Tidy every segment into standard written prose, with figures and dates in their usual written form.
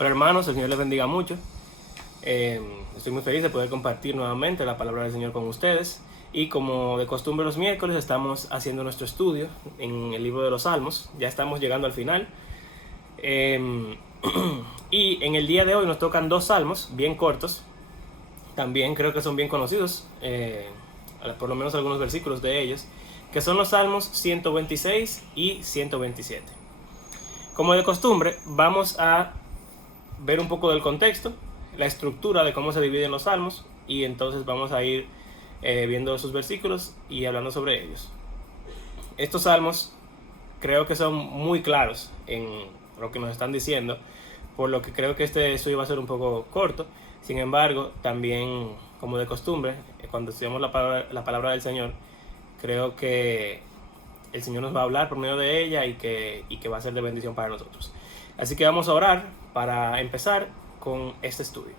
Hola hermanos, el Señor les bendiga mucho. Estoy muy feliz de poder compartir nuevamente la palabra del Señor con ustedes. Y como de costumbre los miércoles estamos haciendo nuestro estudio en el libro de los Salmos. Ya estamos llegando al final. Y en el día de hoy nos tocan dos salmos bien cortos. También creo que son bien conocidos, por lo menos algunos versículos de ellos, que son los salmos 126 y 127. Como de costumbre, vamos a ver un poco del contexto, la estructura de cómo se dividen los salmos, y entonces vamos a ir viendo esos versículos y hablando sobre ellos. Estos salmos creo que son muy claros en lo que nos están diciendo, por lo que creo que este estudio va a ser un poco corto. Sin embargo, también, como de costumbre, cuando estudiamos la palabra del Señor, creo que el Señor nos va a hablar por medio de ella y que va a ser de bendición para nosotros. Así que vamos a orar para empezar con este estudio.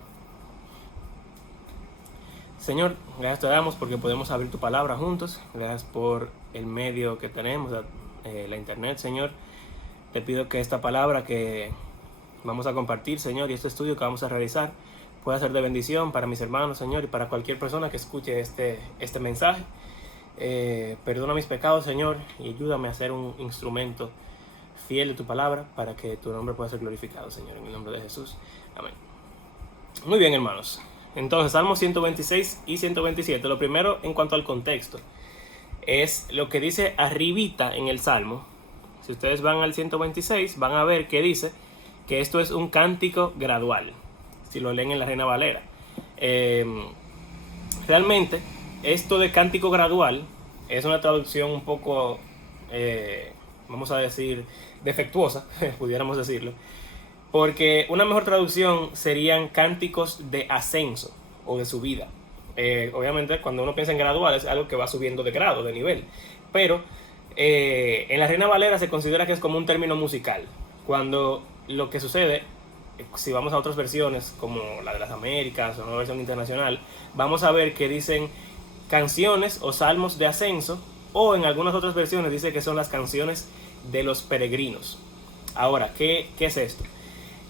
Señor, gracias te damos porque podemos abrir tu palabra juntos. Gracias por el medio que tenemos, la internet, Señor. Te pido que esta palabra que vamos a compartir, Señor, y este estudio que vamos a realizar pueda ser de bendición para mis hermanos, Señor, y para cualquier persona que escuche este mensaje. Perdona mis pecados, Señor, y ayúdame a ser un instrumento fiel de tu palabra para que tu nombre pueda ser glorificado, Señor, en el nombre de Jesús. Amén. Muy bien, hermanos. Entonces, Salmos 126 y 127. Lo primero, en cuanto al contexto, es lo que dice arribita en el Salmo. Si ustedes van al 126, van a ver que dice que esto es un cántico gradual, si lo leen en la Reina Valera. Realmente, esto de cántico gradual es una traducción un poco, vamos a decir, defectuosa, pudiéramos decirlo, porque una mejor traducción serían cánticos de ascenso o de subida. Obviamente, cuando uno piensa en gradual es algo que va subiendo de grado, de nivel, pero en la Reina Valera se considera que es como un término musical, cuando lo que sucede, si vamos a otras versiones como la de las Américas o una versión internacional, vamos a ver que dicen canciones o salmos de ascenso, o en algunas otras versiones dice que son las canciones de los peregrinos. Ahora, ¿qué es esto?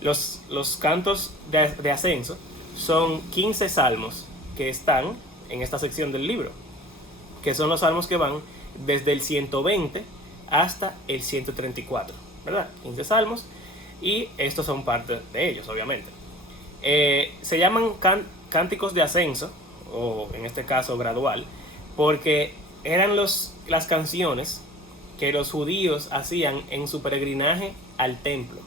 Los cantos de ascenso son 15 salmos que están en esta sección del libro, que son los salmos que van desde el 120 hasta el 134, ¿verdad? 15 salmos, y estos son parte de ellos, obviamente. Se llaman cánticos de ascenso, o en este caso gradual, porque eran las canciones que los judíos hacían en su peregrinaje al templo.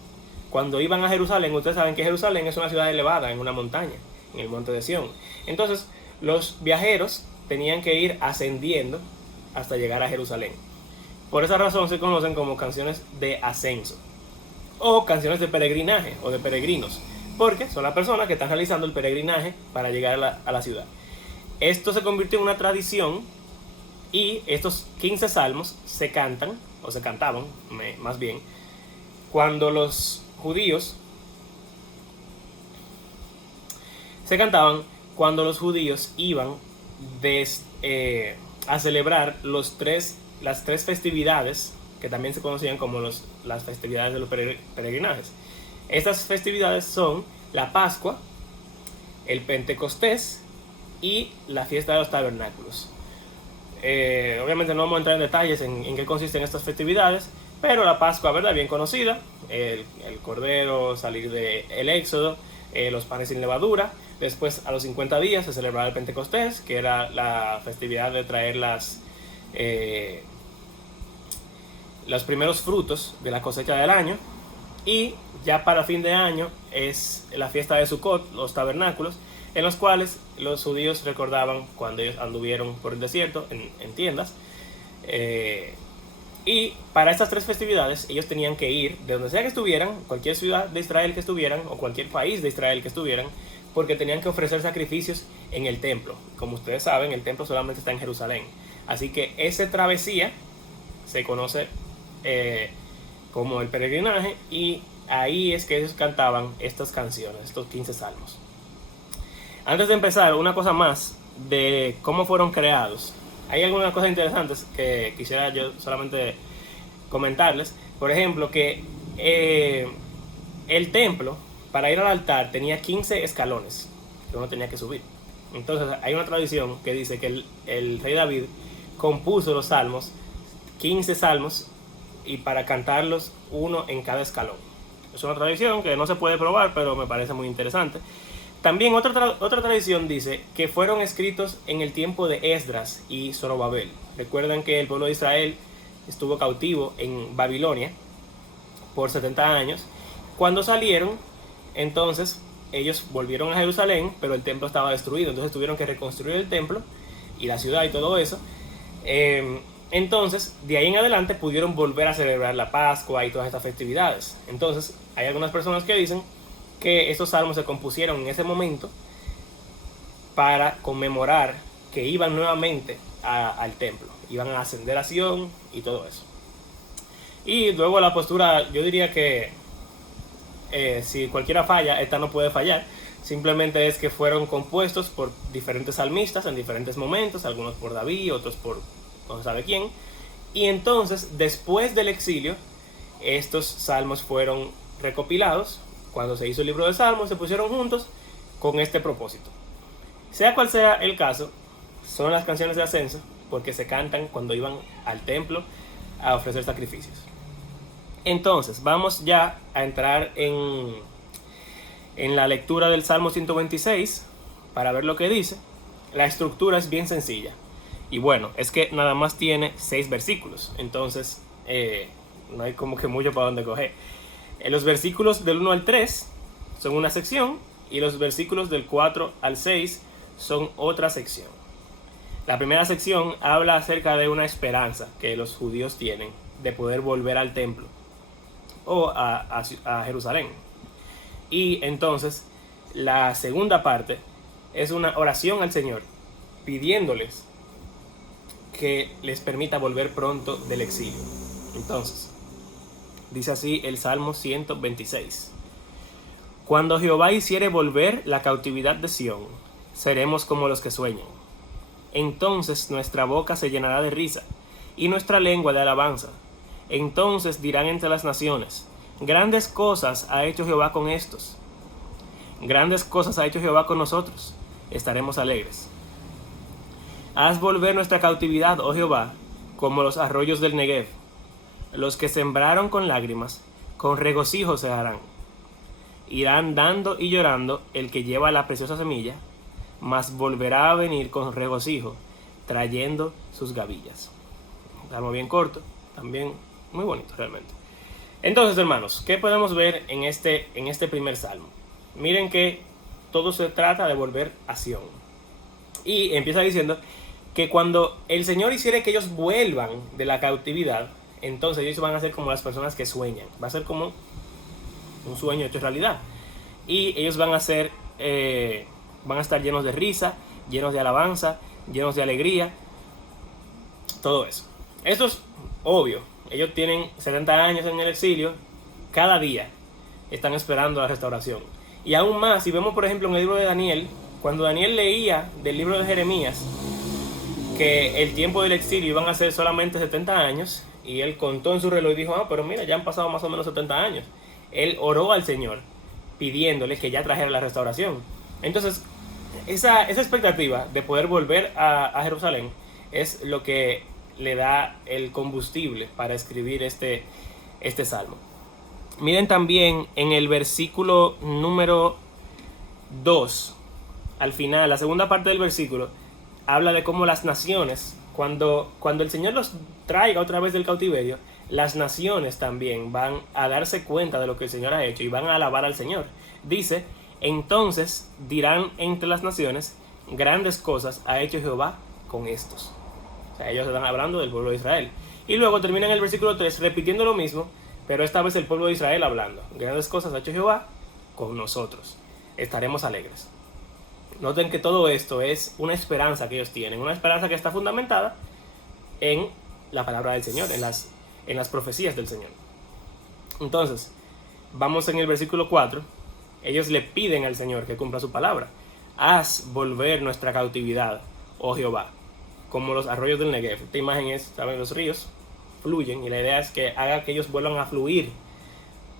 Cuando iban a Jerusalén, ustedes saben que Jerusalén es una ciudad elevada en una montaña, en el monte de Sión. Entonces, los viajeros tenían que ir ascendiendo hasta llegar a Jerusalén. Por esa razón se conocen como canciones de ascenso, o canciones de peregrinaje, o de peregrinos, porque son las personas que están realizando el peregrinaje para llegar a la ciudad. Esto se convirtió en una tradición, y estos 15 salmos se cantan, o se cantaban más bien, cuando los judíos iban a celebrar las tres festividades que también se conocían como las festividades de los peregrinajes. Estas festividades son la Pascua, el Pentecostés y la fiesta de los tabernáculos. Obviamente no vamos a entrar en detalles en qué consisten estas festividades, pero la Pascua, ¿verdad?, bien conocida, el cordero, salir del Éxodo, los panes sin levadura. Después, a los 50 días se celebraba el Pentecostés, que era la festividad de traer los primeros frutos de la cosecha del año. Y ya para fin de año es la fiesta de Sukkot, los tabernáculos, en los cuales los judíos recordaban cuando ellos anduvieron por el desierto en tiendas. Y para estas tres festividades ellos tenían que ir de donde sea que estuvieran, cualquier ciudad de Israel que estuvieran o cualquier país de Israel que estuvieran, porque tenían que ofrecer sacrificios en el templo. Como ustedes saben, el templo solamente está en Jerusalén. Así que esa travesía se conoce como el peregrinaje, y ahí es que ellos cantaban estas canciones, estos 15 salmos. Antes de empezar, una cosa más de cómo fueron creados. Hay algunas cosas interesantes que quisiera yo solamente comentarles. Por ejemplo, que el templo para ir al altar tenía 15 escalones que uno tenía que subir. Entonces hay una tradición que dice que el rey David compuso los salmos, 15 salmos, y para cantarlos uno en cada escalón. Es una tradición que no se puede probar, pero me parece muy interesante. También otra tradición dice que fueron escritos en el tiempo de Esdras y Zorobabel. Recuerdan que el pueblo de Israel estuvo cautivo en Babilonia por 70 años. Cuando salieron, entonces ellos volvieron a Jerusalén, pero el templo estaba destruido, entonces tuvieron que reconstruir el templo y la ciudad y todo eso. Entonces, de ahí en adelante pudieron volver a celebrar la Pascua y todas estas festividades. Entonces, hay algunas personas que dicen que estos salmos se compusieron en ese momento para conmemorar que iban nuevamente al templo, iban a ascender a Sion y todo eso. Y luego la postura, yo diría que si cualquiera falla, esta no puede fallar. Simplemente es que fueron compuestos por diferentes salmistas en diferentes momentos, algunos por David, otros por no se sabe quién. Y entonces, después del exilio, estos salmos fueron recopilados. Cuando se hizo el libro de Salmos, se pusieron juntos con este propósito. Sea cual sea el caso, son las canciones de ascenso porque se cantan cuando iban al templo a ofrecer sacrificios. Entonces, vamos ya a entrar en la lectura del Salmo 126 para ver lo que dice. La estructura es bien sencilla. Y bueno, es que nada más tiene 6 versículos. Entonces, no hay como que mucho para donde coger. Los versículos del 1 al 3 son una sección y los versículos del 4 al 6 son otra sección. La primera sección habla acerca de una esperanza que los judíos tienen de poder volver al templo o a Jerusalén. Y entonces la segunda parte es una oración al Señor pidiéndoles que les permita volver pronto del exilio. Entonces, dice así el Salmo 126. Cuando Jehová hiciere volver la cautividad de Sión, seremos como los que sueñan. Entonces nuestra boca se llenará de risa, y nuestra lengua de alabanza. Entonces dirán entre las naciones, grandes cosas ha hecho Jehová con estos. Grandes cosas ha hecho Jehová con nosotros. Estaremos alegres. Haz volver nuestra cautividad, oh Jehová, como los arroyos del Negev. Los que sembraron con lágrimas, con regocijo se harán. Irán dando y llorando el que lleva la preciosa semilla, mas volverá a venir con regocijo, trayendo sus gavillas. Un salmo bien corto, también muy bonito realmente. Entonces, hermanos, ¿qué podemos ver en este primer salmo? Miren que todo se trata de volver a Sión. Y empieza diciendo que cuando el Señor hiciere que ellos vuelvan de la cautividad, entonces ellos van a ser como las personas que sueñan. Va a ser como un sueño hecho realidad. Y ellos van a estar llenos de risa, llenos de alabanza, llenos de alegría. Todo eso. Esto es obvio. Ellos tienen 70 años en el exilio. Cada día están esperando la restauración. Y aún más, si vemos por ejemplo en el libro de Daniel, cuando Daniel leía del libro de Jeremías que el tiempo del exilio iban a ser solamente 70 años, y él contó en su reloj y dijo, pero mira, ya han pasado más o menos 70 años. Él oró al Señor pidiéndole que ya trajera la restauración. Entonces, esa expectativa de poder volver a Jerusalén es lo que le da el combustible para escribir este salmo. Miren también en el versículo número 2, al final, la segunda parte del versículo, habla de cómo las naciones, cuando el Señor los traiga otra vez del cautiverio, las naciones también van a darse cuenta de lo que el Señor ha hecho y van a alabar al Señor. Dice, entonces dirán entre las naciones, grandes cosas ha hecho Jehová con estos. O sea, ellos están hablando del pueblo de Israel. Y luego termina en el versículo 3 repitiendo lo mismo, pero esta vez el pueblo de Israel hablando. Grandes cosas ha hecho Jehová con nosotros. Estaremos alegres. Noten que todo esto es una esperanza que ellos tienen, una esperanza que está fundamentada en la palabra del Señor, en las profecías del Señor. Entonces, vamos en el versículo 4. Ellos le piden al Señor que cumpla su palabra. Haz volver nuestra cautividad, oh Jehová, como los arroyos del Negev. Esta imagen es, ¿saben? Los ríos fluyen y la idea es que haga que ellos vuelvan a fluir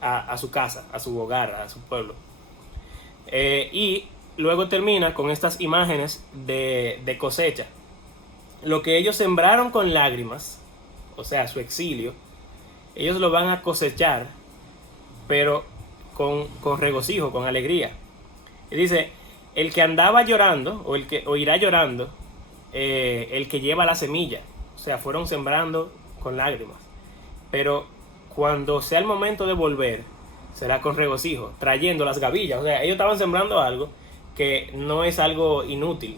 a su casa, a su hogar, a su pueblo. Y luego termina con estas imágenes de cosecha. Lo que ellos sembraron con lágrimas, o sea, su exilio, ellos lo van a cosechar, pero con regocijo, con alegría. Y dice, el que andaba llorando, o irá llorando, el que lleva la semilla. O sea, fueron sembrando con lágrimas. Pero cuando sea el momento de volver, será con regocijo, trayendo las gavillas. O sea, ellos estaban sembrando algo que no es algo inútil.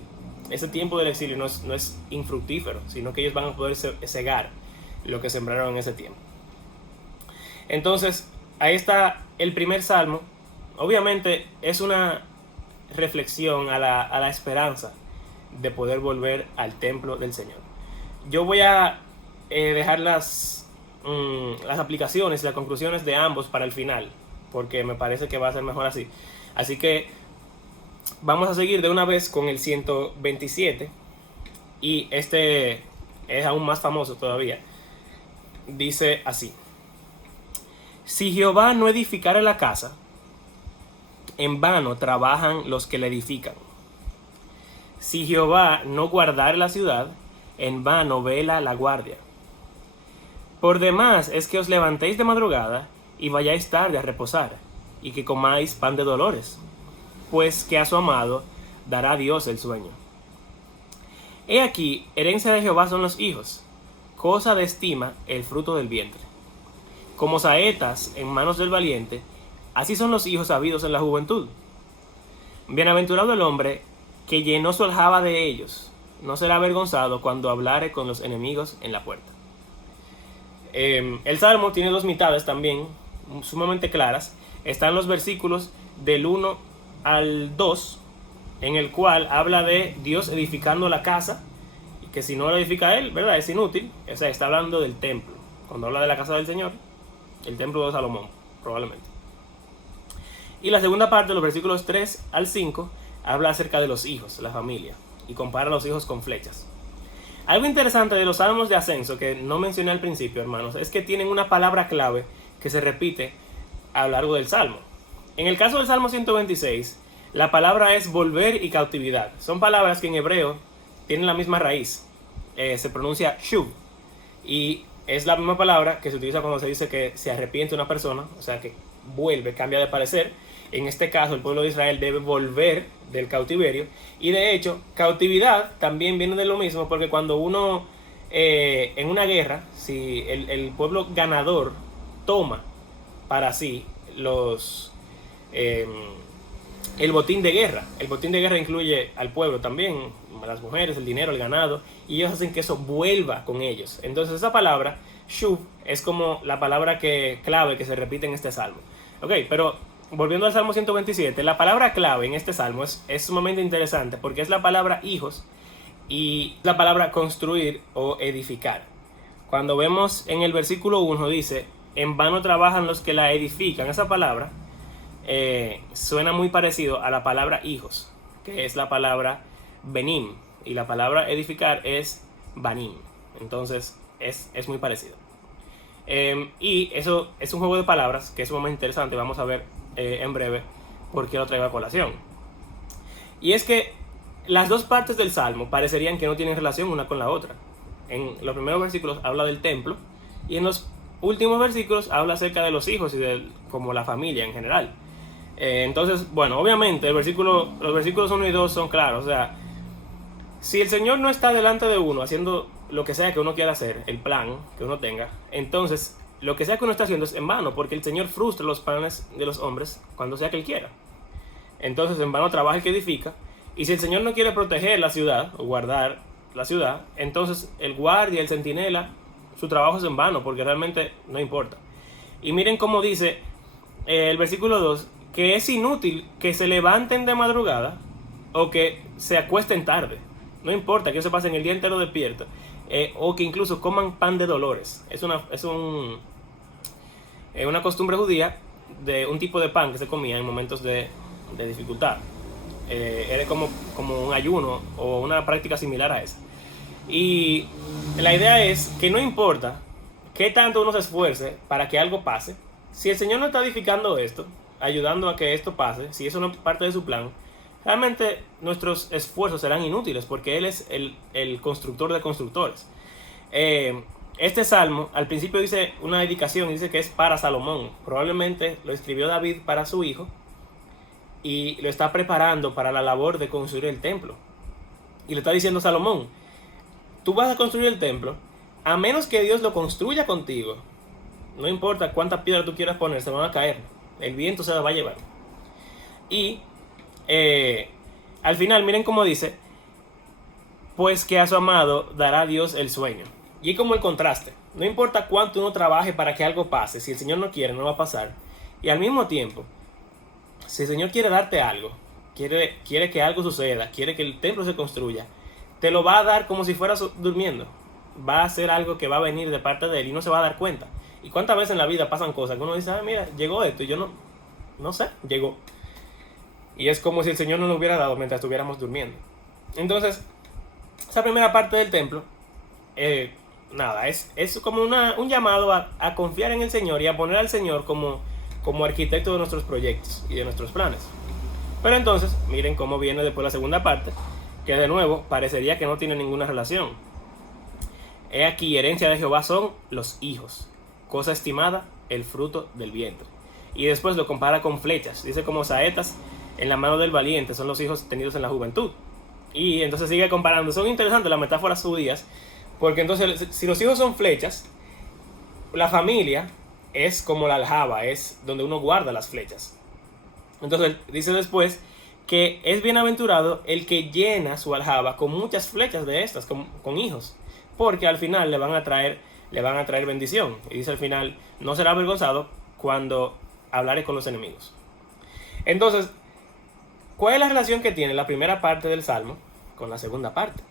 Ese tiempo del exilio no es infructífero, sino que ellos van a poder cegar lo que sembraron en ese tiempo. Entonces, ahí está el primer salmo. Obviamente es una reflexión a la esperanza de poder volver al templo del Señor. Yo voy a dejar las aplicaciones, las conclusiones de ambos para el final, porque me parece que va a ser mejor así. Así que vamos a seguir de una vez con el 127, y este es aún más famoso todavía. Dice así: si Jehová no edificare la casa, en vano trabajan los que la edifican. Si Jehová no guardare la ciudad, en vano vela la guardia. Por demás es que os levantéis de madrugada y vayáis tarde a reposar, y que comáis pan de dolores, pues que a su amado dará Dios el sueño. He aquí, herencia de Jehová son los hijos, cosa de estima el fruto del vientre. Como saetas en manos del valiente, así son los hijos habidos en la juventud. Bienaventurado el hombre que llenó su aljaba de ellos, no será avergonzado cuando hablare con los enemigos en la puerta. El Salmo tiene dos mitades también, sumamente claras. Están los versículos del 1 al 2, en el cual habla de Dios edificando la casa, y que si no lo edifica él, ¿verdad?, es inútil. O sea, está hablando del templo. Cuando habla de la casa del Señor, el templo de Salomón, probablemente. Y la segunda parte, los versículos 3 al 5, habla acerca de los hijos, la familia, y compara a los hijos con flechas. Algo interesante de los salmos de ascenso, que no mencioné al principio, hermanos, es que tienen una palabra clave que se repite a lo largo del salmo. En el caso del Salmo 126, la palabra es volver y cautividad. Son palabras que en hebreo tienen la misma raíz. Se pronuncia shuv. Y es la misma palabra que se utiliza cuando se dice que se arrepiente una persona, o sea, que vuelve, cambia de parecer. En este caso, el pueblo de Israel debe volver del cautiverio. Y de hecho, cautividad también viene de lo mismo, porque cuando uno, en una guerra, si el pueblo ganador toma para sí el botín de guerra. El botín de guerra incluye al pueblo también, las mujeres, el dinero, el ganado, y ellos hacen que eso vuelva con ellos. Entonces esa palabra, shuv, es como la palabra clave que se repite en este salmo. Ok, pero volviendo al Salmo 127, la palabra clave en este salmo es sumamente interesante, porque es la palabra hijos y la palabra construir o edificar. Cuando vemos en el versículo 1 dice, en vano trabajan los que la edifican. Esa palabra suena muy parecido a la palabra hijos, que es la palabra benim, y la palabra edificar es banim. Entonces es muy parecido. Y eso es un juego de palabras que es sumamente interesante. Vamos a ver en breve por qué lo traigo a colación. Y es que las dos partes del salmo parecerían que no tienen relación una con la otra. En los primeros versículos habla del templo, y en los últimos versículos habla acerca de los hijos y de como la familia en general. Entonces, bueno, obviamente los versículos 1 y 2 son claros. O sea, si el Señor no está delante de uno haciendo lo que sea que uno quiera hacer, el plan que uno tenga, entonces lo que sea que uno está haciendo es en vano, porque el Señor frustra los planes de los hombres cuando sea que Él quiera. Entonces en vano trabaja el que edifica. Y si el Señor no quiere proteger la ciudad o guardar la ciudad, entonces el guardia, el centinela, su trabajo es en vano, porque realmente no importa. Y miren cómo dice el versículo 2, que es inútil que se levanten de madrugada o que se acuesten tarde. No importa que se pasen el día entero despierto, o que incluso coman pan de dolores. Es una costumbre judía de un tipo de pan que se comía en momentos de dificultad. Era como un ayuno o una práctica similar a esa. Y la idea es que no importa qué tanto uno se esfuerce para que algo pase, si el Señor no está edificando esto, ayudando a que esto pase, si eso no es parte de su plan, realmente nuestros esfuerzos serán inútiles porque Él es el constructor de constructores. Este salmo al principio dice una dedicación, dice que es para Salomón. Probablemente lo escribió David para su hijo y lo está preparando para la labor de construir el templo. Y le está diciendo a Salomón, tú vas a construir el templo, a menos que Dios lo construya contigo. No importa cuántas piedras tú quieras poner, se van a caer. El viento se las va a llevar. Y al final, miren cómo dice, pues que a su amado dará Dios el sueño. Y es como el contraste. No importa cuánto uno trabaje para que algo pase, si el Señor no quiere, no va a pasar. Y al mismo tiempo, si el Señor quiere darte algo, quiere que algo suceda, quiere que el templo se construya, te lo va a dar como si fueras durmiendo. Va a ser algo que va a venir de parte de Él y no se va a dar cuenta. ¿Y cuántas veces en la vida pasan cosas que uno dice, mira, llegó esto y yo no sé, llegó? Y es como si el Señor no nos hubiera dado mientras estuviéramos durmiendo. Entonces, esa primera parte del templo, es como un llamado a confiar en el Señor y a poner al Señor como arquitecto de nuestros proyectos y de nuestros planes. Pero entonces, miren cómo viene después la segunda parte, que de nuevo parecería que no tiene ninguna relación. He aquí, herencia de Jehová son los hijos, cosa estimada, el fruto del vientre. Y después lo compara con flechas, dice como saetas en la mano del valiente son los hijos tenidos en la juventud. Y entonces sigue comparando. Son interesantes las metáforas judías, porque entonces si los hijos son flechas, la familia es como la aljaba, es donde uno guarda las flechas. Entonces dice después que es bienaventurado el que llena su aljaba con muchas flechas de estas, con hijos, porque al final le van a traer bendición. Y dice al final, no será avergonzado cuando hablare con los enemigos. Entonces, ¿cuál es la relación que tiene la primera parte del Salmo con la segunda parte?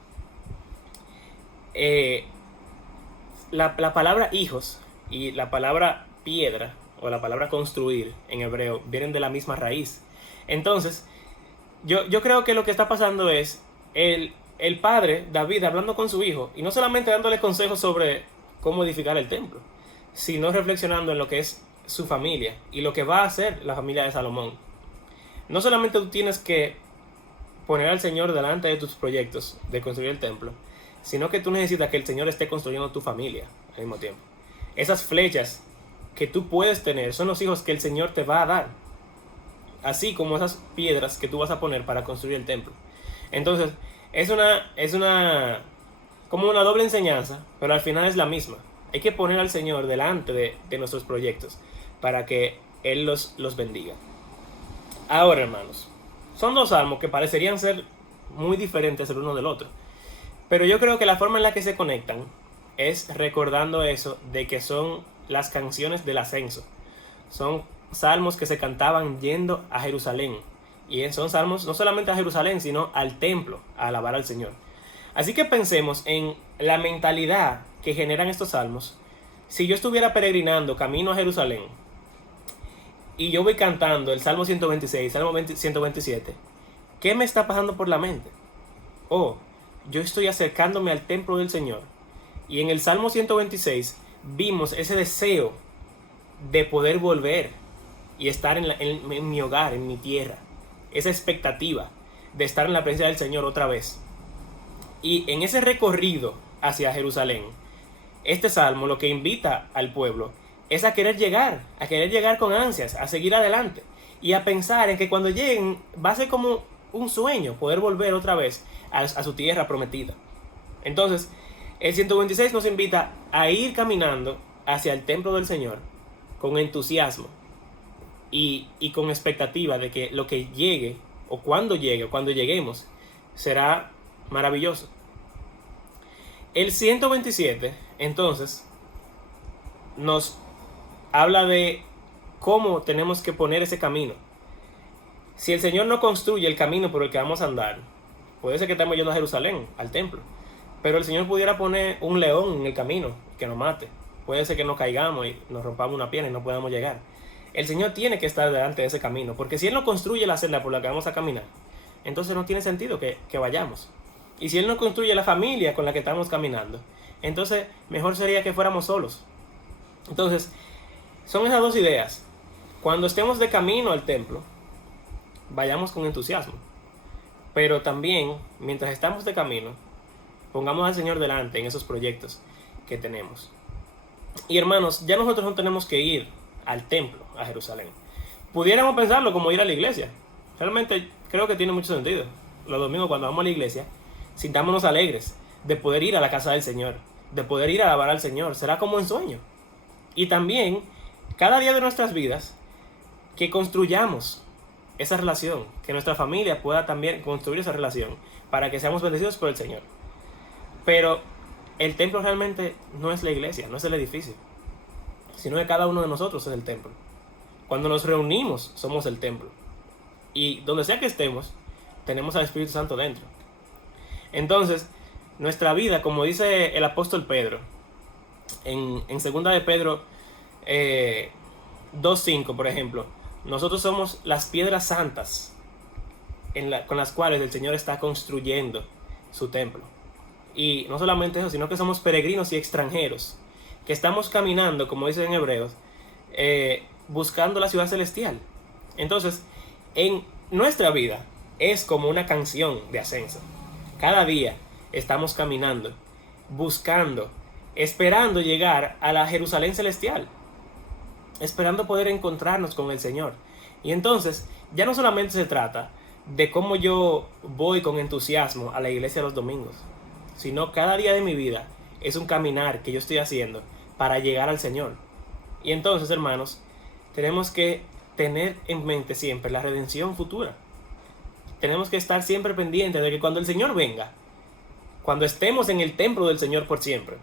La palabra hijos y la palabra piedra o la palabra construir en hebreo vienen de la misma raíz. Entonces, yo creo que lo que está pasando es el padre David hablando con su hijo y no solamente dándole consejos sobre cómo edificar el templo, sino reflexionando en lo que es su familia y lo que va a hacer la familia de Salomón. No solamente tú tienes que poner al Señor delante de tus proyectos de construir el templo, sino que tú necesitas que el Señor esté construyendo tu familia al mismo tiempo. Esas flechas que tú puedes tener son los hijos que el Señor te va a dar, así como esas piedras que tú vas a poner para construir el templo. Entonces, es como una doble enseñanza, pero al final es la misma. Hay que poner al Señor delante de nuestros proyectos para que Él los bendiga. Ahora, hermanos, son dos salmos que parecerían ser muy diferentes el uno del otro, pero yo creo que la forma en la que se conectan es recordando eso de que son las canciones del ascenso. Son salmos que se cantaban yendo a Jerusalén, y son salmos no solamente a Jerusalén, sino al templo, a alabar al Señor. Así que pensemos en la mentalidad que generan estos salmos. Si yo estuviera peregrinando camino a Jerusalén y yo voy cantando el Salmo 126, Salmo 127, ¿qué me está pasando por la mente? Yo estoy acercándome al templo del Señor. Y en el Salmo 126 vimos ese deseo de poder volver y estar en mi hogar, en mi tierra. Esa expectativa de estar en la presencia del Señor otra vez. Y en ese recorrido hacia Jerusalén, este salmo lo que invita al pueblo es a querer llegar con ansias, a seguir adelante y a pensar en que cuando lleguen va a ser como un sueño poder volver otra vez a su tierra prometida. Entonces, el 126 nos invita a ir caminando hacia el templo del Señor con entusiasmo y con expectativa de que lo que llegue, o cuando lleguemos, será maravilloso. El 127, entonces, nos habla de cómo tenemos que poner ese camino. Si el Señor no construye el camino por el que vamos a andar, puede ser que estemos yendo a Jerusalén, al templo, pero el Señor pudiera poner un león en el camino que nos mate. Puede ser que nos caigamos y nos rompamos una pierna y no podamos llegar. El Señor tiene que estar delante de ese camino, porque si Él no construye la senda por la que vamos a caminar, entonces no tiene sentido que vayamos. Y si Él no construye la familia con la que estamos caminando, entonces mejor sería que fuéramos solos. Entonces, son esas dos ideas. Cuando estemos de camino al templo, vayamos con entusiasmo. Pero también, mientras estamos de camino, pongamos al Señor delante en esos proyectos que tenemos. Y hermanos, ya nosotros no tenemos que ir al templo, a Jerusalén. Pudiéramos pensarlo como ir a la iglesia. Realmente creo que tiene mucho sentido. Los domingos cuando vamos a la iglesia, sintámonos alegres de poder ir a la casa del Señor, de poder ir a alabar al Señor. Será como un sueño. Y también, cada día de nuestras vidas, que construyamos esa relación, que nuestra familia pueda también construir esa relación para que seamos bendecidos por el Señor. Pero el templo realmente no es la iglesia, no es el edificio, sino que cada uno de nosotros es el templo. Cuando nos reunimos somos el templo, y donde sea que estemos tenemos al Espíritu Santo dentro. Entonces nuestra vida, como dice el apóstol Pedro en 2 de Pedro 2:5, por ejemplo, nosotros somos las piedras santas con las cuales el Señor está construyendo su templo. Y no solamente eso, sino que somos peregrinos y extranjeros, que estamos caminando, como dice en Hebreos, buscando la ciudad celestial. Entonces, en nuestra vida es como una canción de ascenso. Cada día estamos caminando, buscando, esperando llegar a la Jerusalén celestial, esperando poder encontrarnos con el Señor. Y entonces, ya no solamente se trata de cómo yo voy con entusiasmo a la iglesia los domingos, sino cada día de mi vida es un caminar que yo estoy haciendo para llegar al Señor. Y entonces, hermanos, tenemos que tener en mente siempre la redención futura. Tenemos que estar siempre pendientes de que cuando el Señor venga, cuando estemos en el templo del Señor por siempre,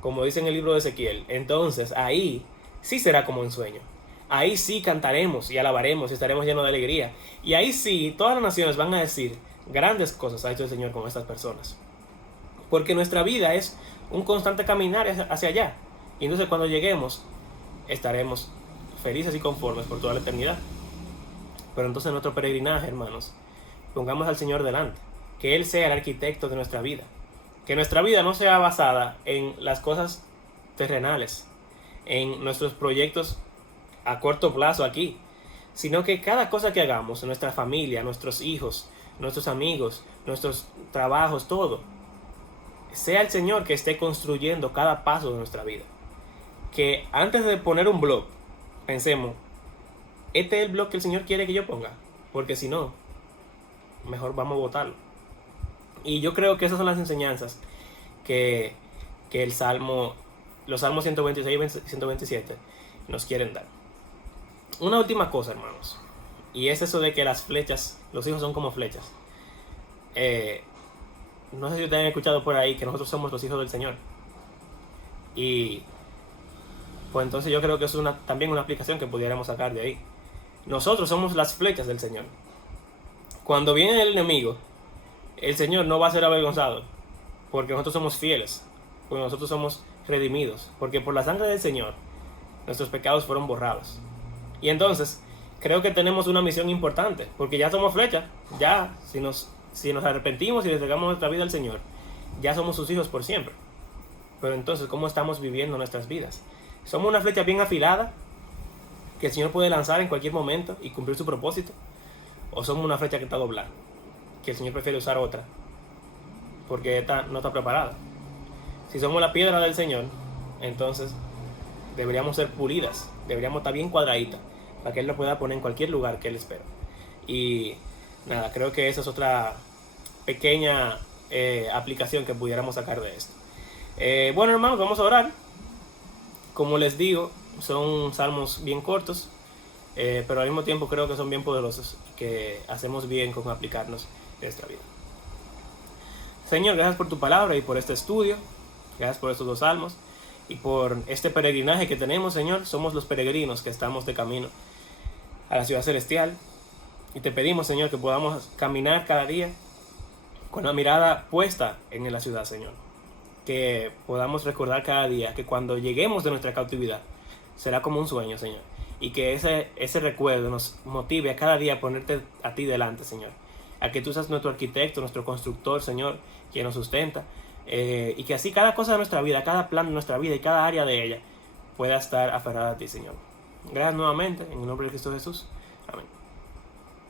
como dice en el libro de Ezequiel, entonces ahí sí será como un sueño. Ahí sí cantaremos y alabaremos y estaremos llenos de alegría. Y ahí sí todas las naciones van a decir: grandes cosas ha hecho el Señor con estas personas. Porque nuestra vida es un constante caminar hacia allá. Y entonces cuando lleguemos estaremos felices y conformes por toda la eternidad. Pero entonces en nuestro peregrinaje, hermanos, pongamos al Señor delante. Que Él sea el arquitecto de nuestra vida. Que nuestra vida no sea basada en las cosas terrenales, en nuestros proyectos a corto plazo aquí, sino que cada cosa que hagamos, nuestra familia, nuestros hijos, nuestros amigos, nuestros trabajos, todo, sea el Señor que esté construyendo cada paso de nuestra vida. Que antes de poner un blog, pensemos: este es el blog que el Señor quiere que yo ponga, porque si no, mejor vamos a botarlo. Y yo creo que esas son las enseñanzas que los Salmos 126 y 127 nos quieren dar. Una última cosa, hermanos, y es eso de que las flechas, los hijos son como flechas. No sé si ustedes han escuchado por ahí que nosotros somos los hijos del Señor. Y pues entonces yo creo que es también una aplicación que pudiéramos sacar de ahí. Nosotros somos las flechas del Señor. Cuando viene el enemigo, el Señor no va a ser avergonzado, porque nosotros somos fieles, porque nosotros somos redimidos, porque por la sangre del Señor nuestros pecados fueron borrados. Y entonces creo que tenemos una misión importante, porque ya somos flechas. Ya si nos arrepentimos y le entregamos nuestra vida al Señor, ya somos sus hijos por siempre. Pero entonces, ¿cómo estamos viviendo nuestras vidas? ¿Somos una flecha bien afilada que el Señor puede lanzar en cualquier momento y cumplir su propósito? ¿O somos una flecha que está doblada, que el Señor prefiere usar otra porque esta no está preparada? Si somos la piedra del Señor, entonces deberíamos ser pulidas, deberíamos estar bien cuadraditas para que Él lo pueda poner en cualquier lugar que Él espera. Y nada, creo que esa es otra pequeña aplicación que pudiéramos sacar de esto. Bueno, hermanos, vamos a orar. Como les digo, son salmos bien cortos, pero al mismo tiempo creo que son bien poderosos, que hacemos bien con aplicarnos en nuestra vida. Señor, gracias por tu palabra y por este estudio. Gracias por estos 2 salmos y por este peregrinaje que tenemos, Señor. Somos los peregrinos que estamos de camino a la ciudad celestial. Y te pedimos, Señor, que podamos caminar cada día con la mirada puesta en la ciudad, Señor. Que podamos recordar cada día que cuando lleguemos de nuestra cautividad será como un sueño, Señor. Y que ese recuerdo nos motive a cada día a ponerte a ti delante, Señor. A que tú seas nuestro arquitecto, nuestro constructor, Señor, quien nos sustenta. Y que así cada cosa de nuestra vida, cada plan de nuestra vida y cada área de ella pueda estar aferrada a ti, Señor. Gracias nuevamente, en el nombre de Cristo Jesús. Amén.